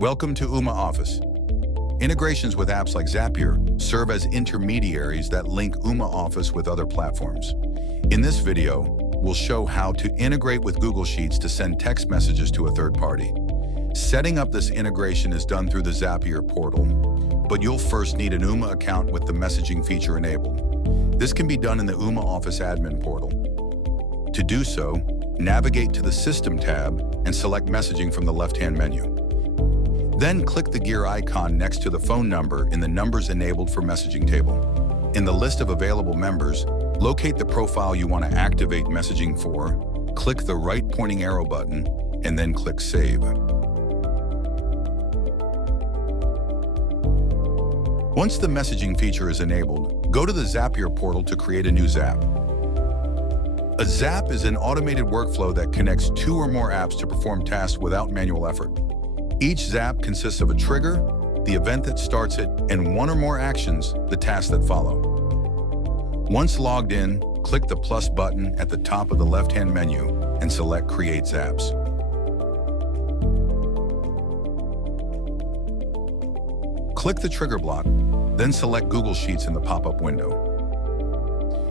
Welcome to Ooma Office. Integrations with apps like Zapier serve as intermediaries that link Ooma Office with other platforms. In this video, we'll show how to integrate with Google Sheets to send text messages to a third party. Setting up this integration is done through the Zapier portal, but you'll first need an Ooma account with the messaging feature enabled. This can be done in the Ooma Office admin portal. To do so, navigate to the System tab and select Messaging from the left-hand menu. Then click the gear icon next to the phone number in the Numbers Enabled for Messaging table. In the list of available members, locate the profile you want to activate messaging for, click the right pointing arrow button, and then click Save. Once the messaging feature is enabled, go to the Zapier portal to create a new Zap. A Zap is an automated workflow that connects two or more apps to perform tasks without manual effort. Each Zap consists of a trigger, the event that starts it, and one or more actions, the tasks that follow. Once logged in, click the plus button at the top of the left-hand menu and select Create Zaps. Click the trigger block, then select Google Sheets in the pop-up window.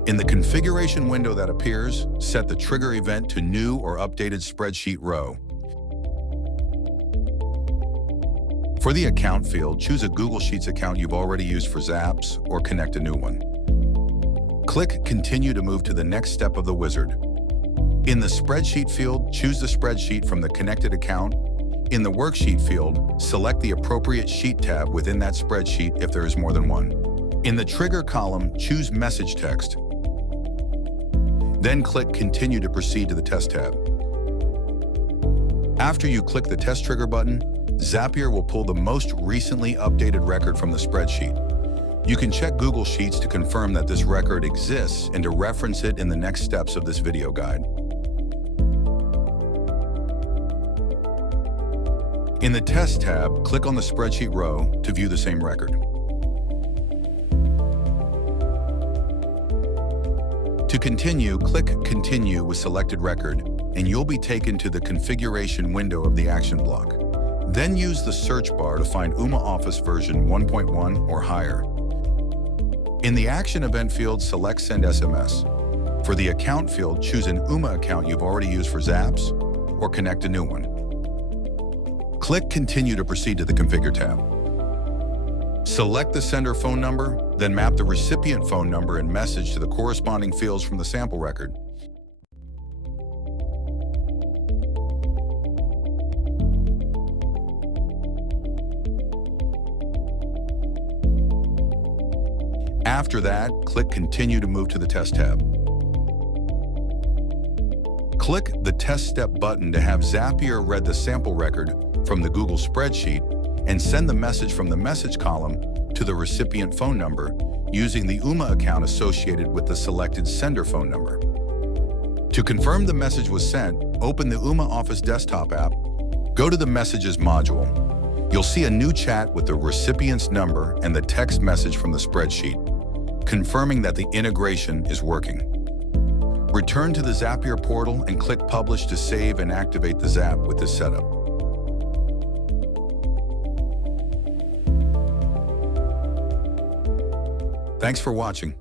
In the configuration window that appears, set the trigger event to New or Updated Spreadsheet Row. For the account field, choose a Google Sheets account you've already used for Zaps or connect a new one. Click Continue to move to the next step of the wizard. In the Spreadsheet field, choose the spreadsheet from the connected account. In the Worksheet field, select the appropriate sheet tab within that spreadsheet if there is more than one. In the Trigger column, choose Message Text. Then click Continue to proceed to the Test tab. After you click the Test Trigger button, Zapier will pull the most recently updated record from the spreadsheet. You can check Google Sheets to confirm that this record exists and to reference it in the next steps of this video guide. In the Test tab, click on the Spreadsheet row to view the same record. To continue, click Continue with selected record, and you'll be taken to the configuration window of the action block. Then use the search bar to find Ooma Office version 1.1 or higher. In the Action Event field, select Send SMS. For the Account field, choose an Ooma account you've already used for Zaps or connect a new one. Click Continue to proceed to the Configure tab. Select the sender phone number, then map the recipient phone number and message to the corresponding fields from the sample record. After that, click Continue to move to the Test tab. Click the Test Step button to have Zapier read the sample record from the Google spreadsheet and send the message from the Message column to the recipient phone number using the Ooma account associated with the selected sender phone number. To confirm the message was sent, open the Ooma Office desktop app, go to the Messages module. You'll see a new chat with the recipient's number and the text message from the spreadsheet, confirming that the integration is working. Return to the Zapier portal and click Publish to save and activate the Zap with this setup. Thanks for watching.